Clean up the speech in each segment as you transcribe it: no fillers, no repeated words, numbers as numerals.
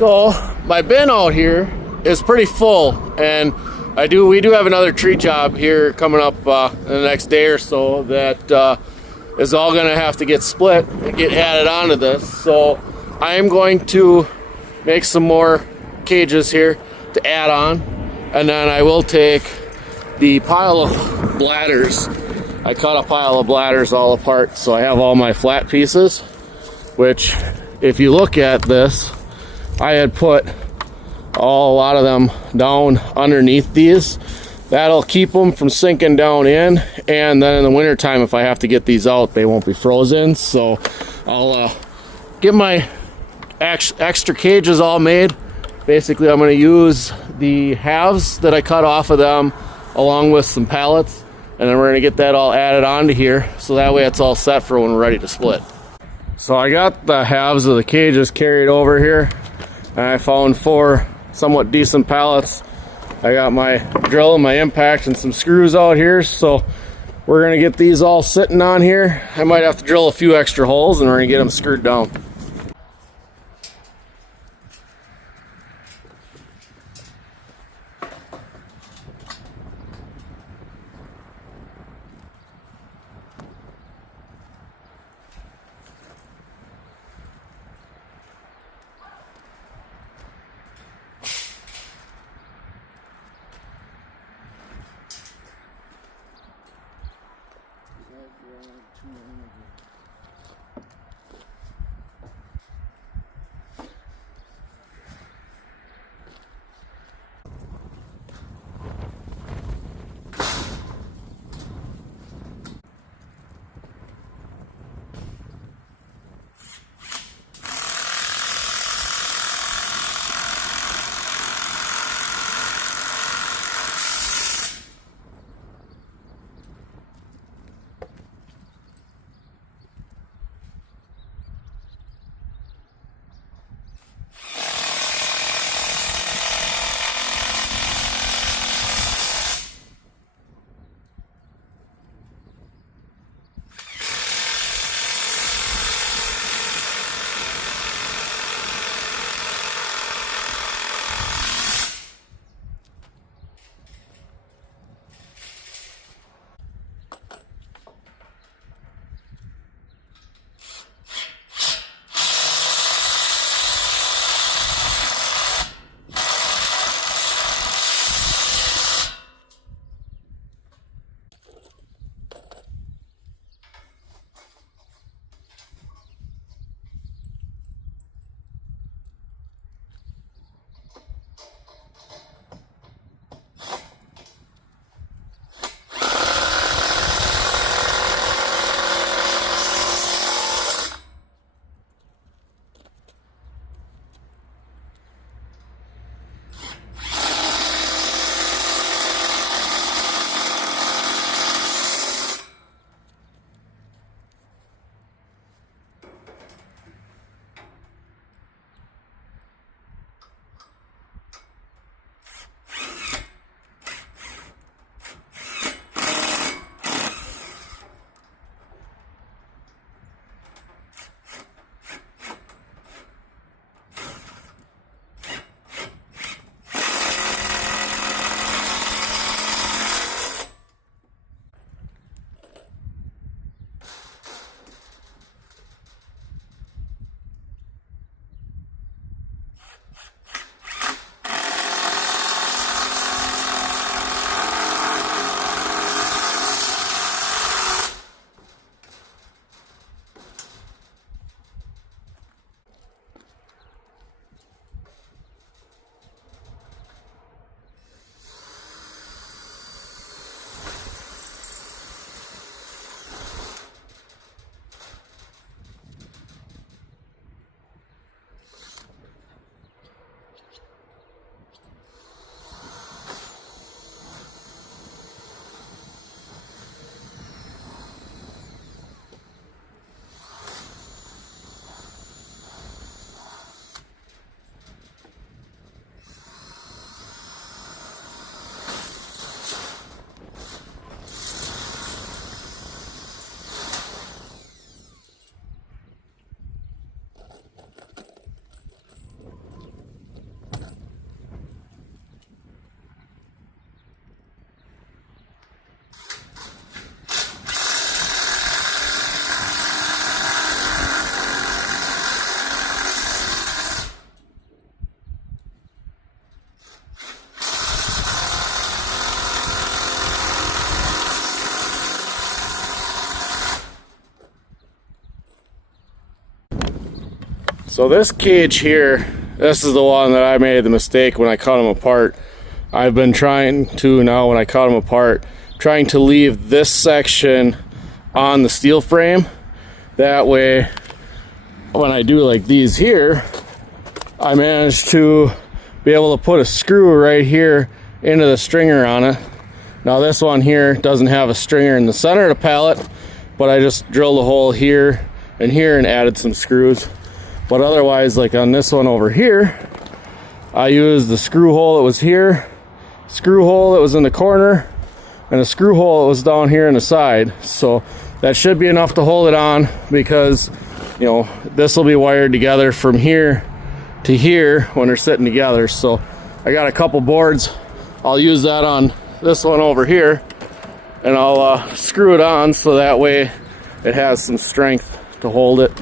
So my bin out here is pretty full, and we do have another tree job here coming up in the next day or so that is all going to have to get split and get added onto this. So I am going to make some more cages here to add on, and then I will take the pile of bladders. I cut a pile of bladders all apart, so I have all my flat pieces, which if you look at this, I had put a lot of them down underneath these. That'll keep them from sinking down in, and then in the winter time, if I have to get these out, they won't be frozen. So I'll get my extra cages all made. Basically, I'm going to use the halves that I cut off of them along with some pallets, and then we're going to get that all added onto here, so that way it's all set for when we're ready to split. So I got the halves of the cages carried over here, and I found 4 somewhat decent pallets. I got my drill and my impact and some screws out here, so we're going to get these all sitting on here. I might have to drill a few extra holes, and we're going to get them screwed down. So this cage here, this is the one that I made the mistake when I cut them apart. I've been trying to now, when I cut them apart, trying to leave this section on the steel frame. That way, when I do like these here, I managed to be able to put a screw right here into the stringer on it. Now this one here doesn't have a stringer in the center of the pallet, but I just drilled a hole here and here and added some screws. But otherwise, like on this one over here, I used the screw hole that was here, screw hole that was in the corner, and a screw hole that was down here in the side. So that should be enough to hold it on, because you know this will be wired together from here to here when they're sitting together. So I got a couple boards. I'll use that on this one over here, and I'll screw it on so that way it has some strength to hold it.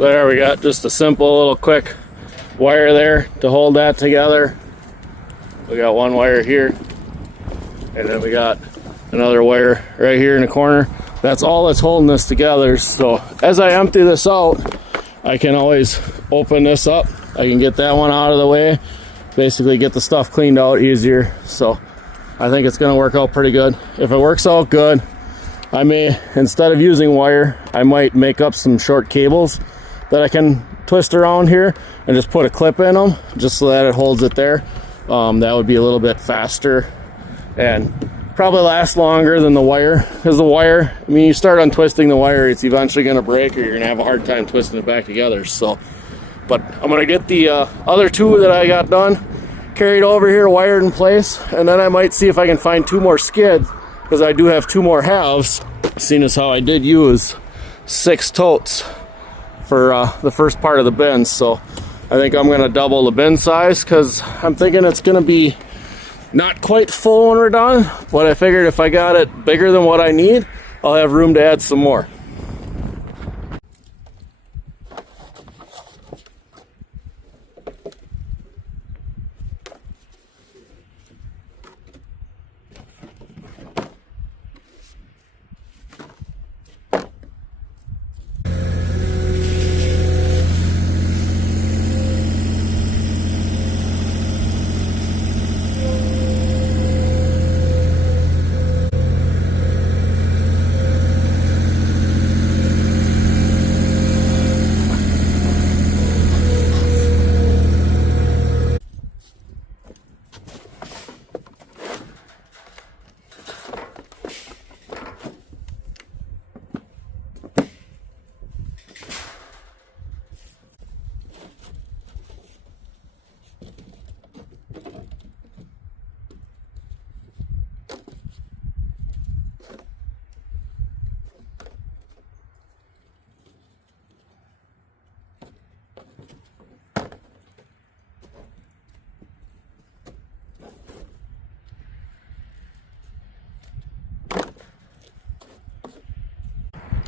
So there we got just a simple little quick wire there to hold that together. We got one wire here, and then we got another wire right here in the corner. That's all that's holding this together. So as I empty this out, I can always open this up. I can get that one out of the way, basically get the stuff cleaned out easier. So I think it's going to work out pretty good. If it works out good, I may, instead of using wire, I might make up some short cables that I can twist around here and just put a clip in them just so that it holds it there. That would be a little bit faster and probably last longer than the wire, because the wire, I mean, you start untwisting the wire, it's eventually going to break, or you're going to have a hard time twisting it back together. So, but I'm going to get the other two that I got done carried over here, wired in place, and then I might see if I can find 2 more skids, because I do have 2 more halves, seeing as how I did use 6 totes for the first part of the bin. So I think I'm going to double the bin size, because I'm thinking it's going to be not quite full when we're done, but I figured if I got it bigger than what I need, I'll have room to add some more.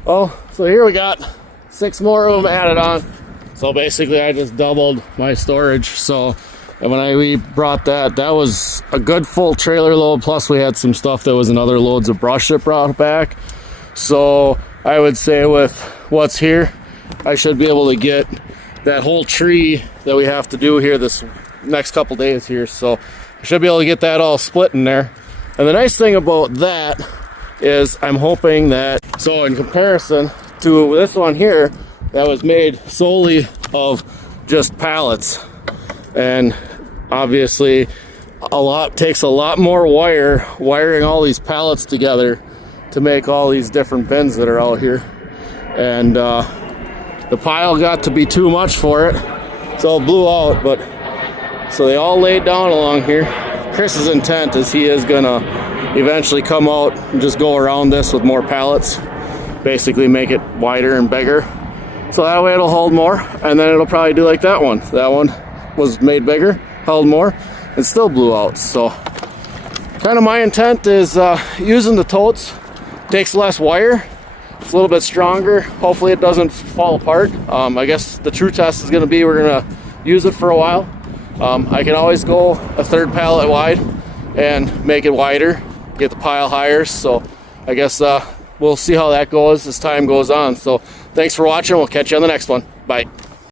Oh, so here we got 6 more of them added on. So basically I just doubled my storage. So and when we brought that was a good full trailer load, plus we had some stuff that was in other loads of brush that brought back. So I would say with what's here, I should be able to get that whole tree that we have to do here this next couple days here. So I should be able to get that all split in there. And the nice thing about that is I'm hoping that, so in comparison to this one here that was made solely of just pallets, and obviously takes a lot more wiring all these pallets together to make all these different bins that are out here, and the pile got to be too much for it, so it blew out. But so they all laid down along here. Chris's intent is he is gonna eventually come out and just go around this with more pallets, basically make it wider and bigger, so that way it'll hold more, and then it'll probably do like that one was made bigger, held more, and still blew out. So kind of my intent is using the totes. Takes less wire, it's a little bit stronger, hopefully it doesn't fall apart. I guess the true test is going to be we're going to use it for a while. I can always go a 3rd pallet wide and make it wider, get the pile higher. So I guess we'll see how that goes as time goes on. So thanks for watching. We'll catch you on the next one. Bye.